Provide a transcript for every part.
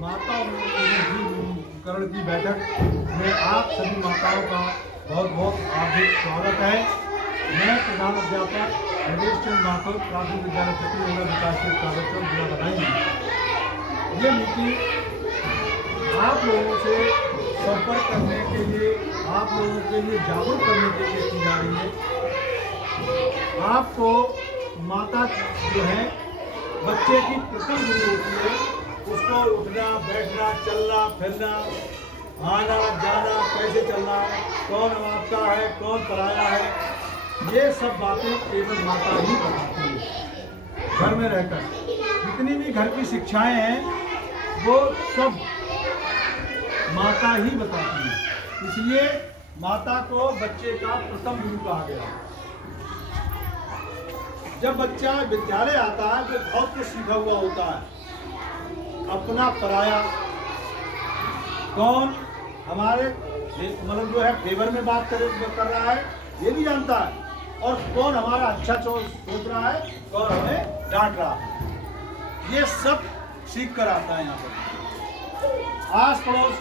माता करण की बैठक में आप सभी माताओं का बहुत बहुत हार्दिक स्वागत है। मैं प्रधान अध्यापक हरीश चंद्र माथुर प्राथमिक विद्यालय छत्तीसगढ़ विकासशील कार्यक्रम जिला बधाई। ये मीटिंग आप लोगों से संपर्क करने के लिए, आप लोगों के लिए जागरूक करने के लिए की जा रही है। आपको माता जो है बच्चे की प्रथम गुरु होती है, उसको उठना बैठना चलना फिरना आना जाना कैसे चलना है, कौन आपका है कौन पराया है, ये सब बातें केवल माता ही बताती है। घर में रहकर जितनी भी घर की शिक्षाएं हैं वो सब माता ही बताती है। इसलिए माता को बच्चे का प्रथम गुरु कहा गया। जब बच्चा विद्यालय आता है तो बहुत कुछ सीखा हुआ होता है। अपना पराया कौन हमारे मतलब जो है फेवर में बात कर रहा है ये भी जानता है, और कौन हमारा अच्छा सोच रहा है, कौन हमें डांट रहा है, ये सब सीख कर आता है। यहाँ पर आस पड़ोस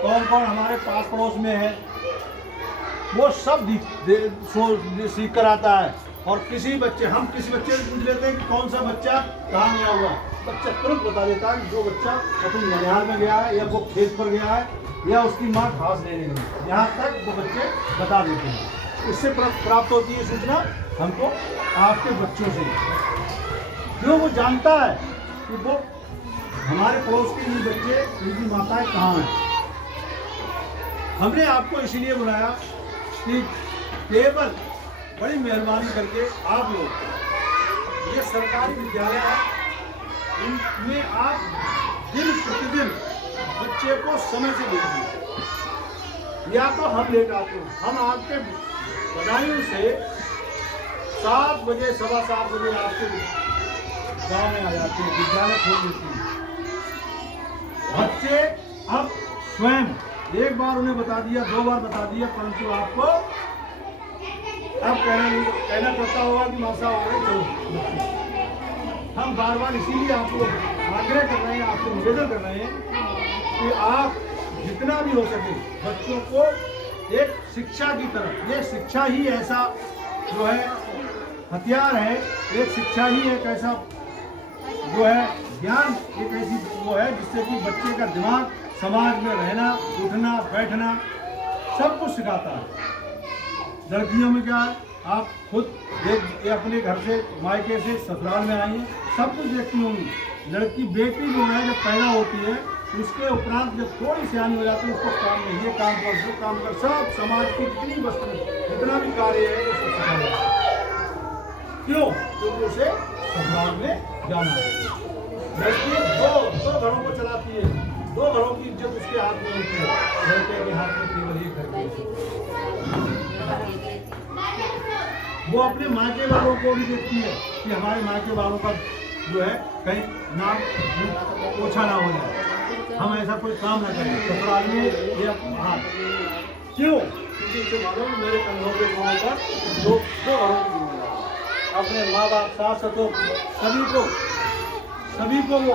कौन कौन हमारे पास पड़ोस में है वो सब सीख कर आता है। और किसी बच्चे से पूछ लेते हैं कि कौन सा बच्चा कहाँ गया हुआ, बच्चा तुरंत बता देता है कि जो बच्चा अपनी ननिहाल में गया है या वो खेत पर गया है या उसकी माँ घास लेने गई, यहाँ तक वो बच्चे बता देते हैं। इससे प्राप्त होती है सूचना हमको आपके बच्चों से, क्यों वो जानता है कि वो हमारे पड़ोस के ये बच्चे उनकी माताएं कहाँ हैं। हमने आपको इसलिए बुलाया कि केवल बड़ी मेहरबानी करके आप लोग ये सरकारी विद्यालय है, इनमें आप दिन प्रतिदिन बच्चे को समय से देखिए। या तो हम लेट आते हैं, हम आपके बधाइयों से 7 बजे 7:15 बजे आपके गाँव में आ जाते हैं, विद्यालय खोल देते हैं। बच्चे अब स्वयं एक बार उन्हें बता दिया, 2 बार बता दिया, परंतु आपको अब कहना पड़ता होगा कि मासा हो गए चलो। हम बार बार इसीलिए आपको आग्रह कर रहे हैं, आपसे निवेदन कर रहे हैं कि आप जितना भी हो सके बच्चों को एक शिक्षा की तरफ, ये शिक्षा ही ऐसा जो है हथियार है, एक शिक्षा ही एक ऐसा जो है ज्ञान, एक ऐसी वो है जिससे कि बच्चे का दिमाग समाज में रहना उठना बैठना सब कुछ सिखाता है। लड़कियों में क्या है, आप खुद अपने घर से मायके से ससुराल में आई हैं, सब कुछ देखती होंगी। लड़की बेटी जो है जब पैदा होती है उसके उपरांत जब थोड़ी सियानी हो जाती है उसको काम में ये काम कर वो काम कर, सब समाज की जितनी वस्तु जितना भी कार्य है वो सब सिखा जाता है। क्यों? क्योंकि उसे ससुराल में जाना है। लड़की दो घरों को चलाती है, 2 घरों की इज्जत उसके हाथ में होती है, लड़के के हाथ में केवल एक घर की। वो अपने मायके वालों को भी देखती है कि हमारे मायके वालों का जो है कहीं नाम ओछा ना हो जाए, हम ऐसा कोई काम ना करें ससुराल में ये हाँ। क्यों? क्योंकि इसे मालूम मेरे कंधों के गाँव पर 2 घरों की जिम्मेदारी, अपने माँ बाप सास ससुर सभी को वो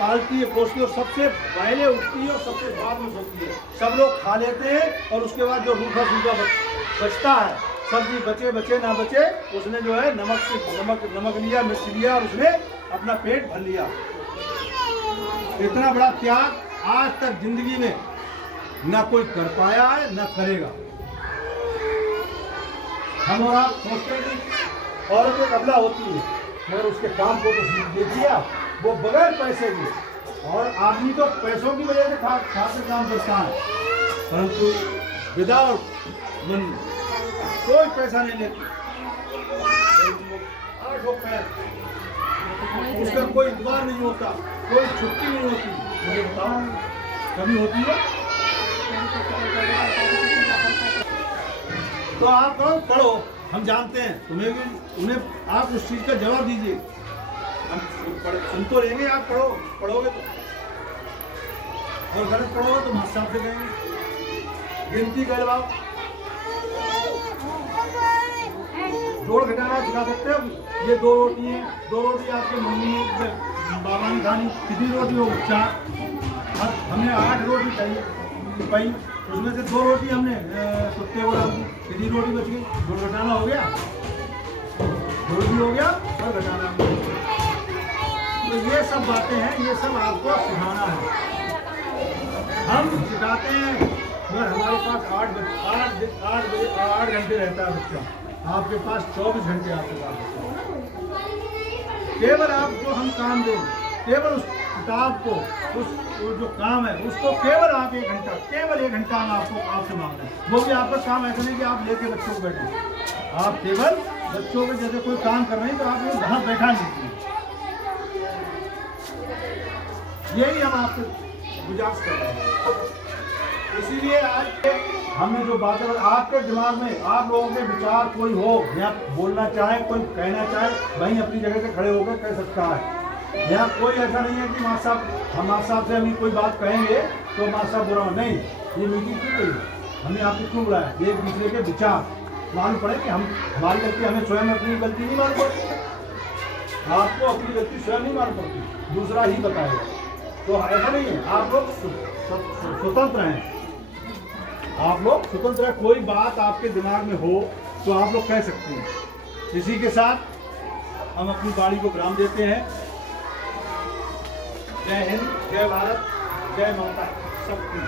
पालती है पोसती है, और सबसे पहले उठती है और सबसे बाद में सोती है। सब लोग खा लेते हैं और उसके बाद जो रूखा सूखा बचता है, सब्जी बचे ना बचे, उसने जो है नमक लिया, मिर्च लिया और उसने अपना पेट भर लिया। इतना बड़ा त्याग आज तक जिंदगी में ना कोई कर पाया है ना करेगा। हम और आप सोचते हैं कि औरत एक अबला होती है, मगर उसके काम को तो देखिए वो बगैर पैसे के, और आदमी तो पैसों की वजह से खाते काम करता है, परंतु विदाउट मनी कोई पैसा नहीं लेती। 8 पैर उसका कोई इतबार नहीं होता, कोई छुट्टी नहीं होती। मुझे बताओ कभी होती है? तो आप पढ़ो, हम जानते हैं तुम्हें भी, उन्हें आप उस चीज का जवाब दीजिए। हम सुन तो लेंगे, आप पढ़ोगे तो, और गलत पढ़ोगे तो मास्टर से कहेंगे। गिनती करवाओ, जोड़ घटाना सिखा सकते हो। ये 2 रोटी है, 2 रोटी आपके मम्मी बाबा ने खानी, कितनी रोटी हो? 4। हमें 8 रोटी चाहिए पाई, उसमें से 2 रोटी हमने कुत्ते को डाल दी, कितनी रोटी बच गई? 2 घटाना हो गया, 2 भी हो गया और घटाना भी हो गया। तो ये सब बातें हैं, ये सब आपको सिखाना है। हम सिखाते हैं मगर हमारे पास 8 घंटे रहता है बच्चा, आपके पास 24 घंटे आपके पास बच्चा। केवल आपको हम काम दें, केवल उस किताब को, उस जो काम है उसको केवल आप 1 घंटा, केवल 1 घंटा हम आपसे मांग रहे हैं। वो भी आपका काम ऐसा नहीं कि आप लेके बच्चों को बैठे, आप केवल बच्चों के जैसे कोई काम कर रहे हैं तो आप लोग वहाँ बैठा नहीं, यही हम आपसे गुजारिश कर रहे हैं। इसीलिए आज हमने जो बातें, आपके दिमाग में आप लोगों के विचार कोई हो या बोलना चाहे, कोई कहना चाहे, वहीं अपनी जगह पे खड़े होकर कह सकता है। यहाँ कोई ऐसा नहीं है कि माँ साहब, हम माँ साहब से हम कोई बात कहेंगे तो माँ साहब बुरा नहीं। ये मीटिंग क्यों करी, हमने आपको क्यों बुलाया? एक दूसरे के विचार मालूम पड़े कि हम, हमारी गलती, हमें स्वयं अपनी गलती नहीं मालूम पड़ती, आपको अपनी गलती स्वयं नहीं मालूम पड़ती, दूसरा ही बताएगा। तो ऐसा नहीं है, आप लोग स्वतंत्र हैं, आप लोग स्वतंत्र हैं। कोई बात आपके दिमाग में हो तो आप लोग कह सकते हैं। इसी के साथ हम अपनी गाड़ी को विराम देते हैं। जय हिंद, जय भारत, जय माता सबकी।